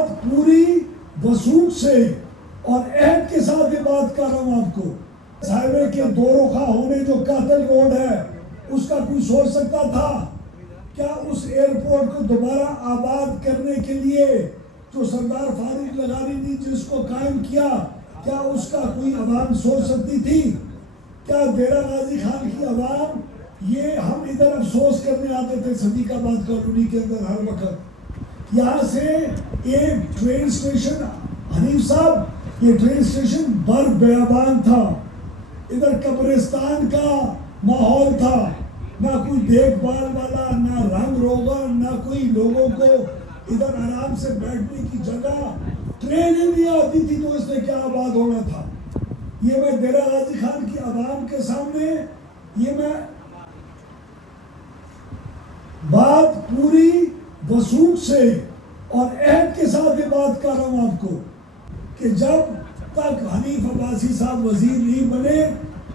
بات پوری وثوق سے اور عہد کے ساتھ یہ بات کر رہا ہوں آپ کو. ہائی وے کے دو رخا ہونے جو قاتل روڈ ہے اس کا کوئی سوچ سکتا تھا؟ کیا اس ایئرپورٹ کو دوبارہ آباد کرنے کے لیے جو سردار فاروق لغاری نے جس کو قائم کیا، کیا اس کا کوئی عوام سوچ سکتی تھی؟ کیا ڈیرہ غازی خان کی عوام، یہ ہم ادھر افسوس کرنے آتے تھے صدیق آباد کالونی کے اندر ہر وقت. یہاں سے ایک ٹرین اسٹیشن، حنیف صاحب یہ ٹرین اسٹیشن بر بیابان تھا، ادھر قبرستان کا ماحول تھا، نہ کوئی دیکھ بھال والا، نہ رنگ روغن، نہ کوئی لوگوں کو ادھر آرام سے بیٹھنے کی جگہ. ٹرین ہی نہیں آتی تھی تو اس نے کیا آباد ہونا تھا؟ یہ میں ڈیرہ غازی خان کی عوام کے سامنے یہ میں بات پوری وثوق سے اور عہد کے ساتھ یہ بات کر رہا ہوں آپ کو کہ جب تک حنیف عباسی صاحب وزیر نہیں بنے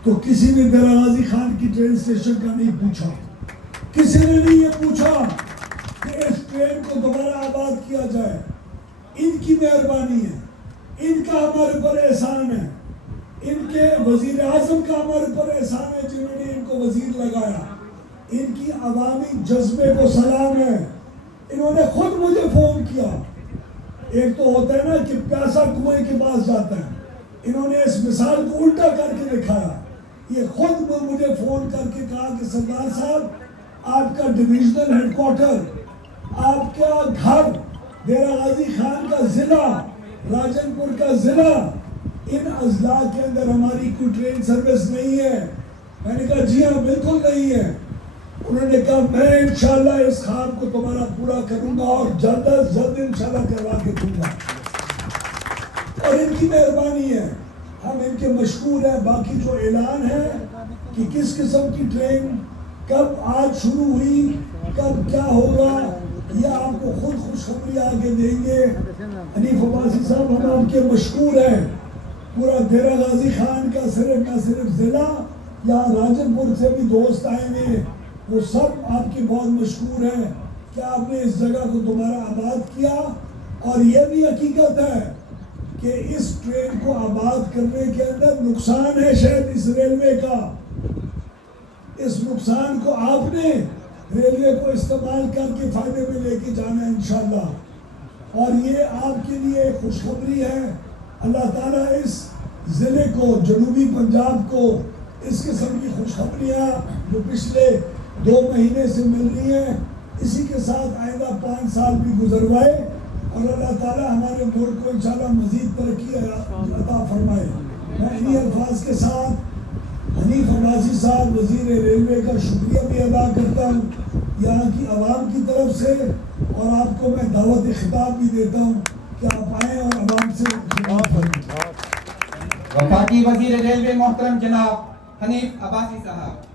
تو کسی نے ڈیرہ غازی خان کی ٹرین اسٹیشن کا نہیں پوچھا. کسی نے نہیں یہ پوچھا کہ اس ٹرین کو دوبارہ آباد کیا جائے. ان کی مہربانی ہے، ان کا ہمارے پر احسان ہے، ان کے وزیر اعظم کا ہمارے پر احسان ہے جنہوں نے ان کو وزیر لگایا. ان کی عوامی جذبے کو سلام ہے. انہوں نے خود مجھے فون کیا. ایک تو ہوتا ہے نا کہ پیاسا کنویں کے پاس جاتا ہے، انہوں نے اس مثال کو الٹا کر کے دکھایا. یہ خود مجھے فون کر کے کہا کہ سردار صاحب آپ کا ڈویژنل ہیڈ کوارٹر، آپ کا گھر ڈیرہ غازی خان کا ضلع، راجن پور کا ضلع، ان اضلاع کے اندر ہماری کوئی ٹرین سروس نہیں ہے. میں نے کہا جی ہاں بالکل نہیں ہے. انہوں نے کہا میں انشاءاللہ اس خواب کو تمہارا پورا کروں گا اور جلد از جلد انشاءاللہ کروا کے دوں گا. اور ان کی مہربانی ہے، ہم ان کے مشکور ہیں. باقی جو اعلان ہے کہ کس قسم کی ٹرین کب آج شروع ہوئی، کب کیا ہوگا، یہ آپ کو خود خوشخبری آگے دیں گے. حنیف عباسی صاحب ہم آپ کے مشکور ہیں. پورا ڈیرہ غازی خان کا نہ صرف ضلع، یہاں راجن پور سے بھی دوست آئے ہوئے، وہ سب آپ کے بہت مشکور ہیں کہ آپ نے اس جگہ کو دوبارہ آباد کیا. اور یہ بھی حقیقت ہے کہ اس ٹرین کو آباد کرنے کے اندر نقصان ہے شاید اس ریلوے کا. اس نقصان کو آپ نے ریلوے کو استعمال کر کے فائدے میں لے کے جانا ہے انشاءاللہ. اور یہ آپ کے لیے خوشخبری ہے. اللہ تعالیٰ اس ضلع کو، جنوبی پنجاب کو، اس قسم کی خوشخبریاں جو پچھلے 2 مہینے سے مل رہی ہیں اسی کے ساتھ آئندہ 5 سال بھی گزروائے اور اللہ تعالیٰ ہمارے ملک کو انشاءاللہ مزید ترقی عطا فرمائے. میں انہی الفاظ کے ساتھ حنیف عباسی صاحب وزیر ریلوے کا شکریہ بھی ادا کرتا ہوں یہاں کی عوام کی طرف سے، اور آپ کو میں دعوت خطاب بھی دیتا ہوں کہ آپ آئیں اور عوام سے وفاقی وزیر ریلوے محترم جناب حنیف عباسی صاحب.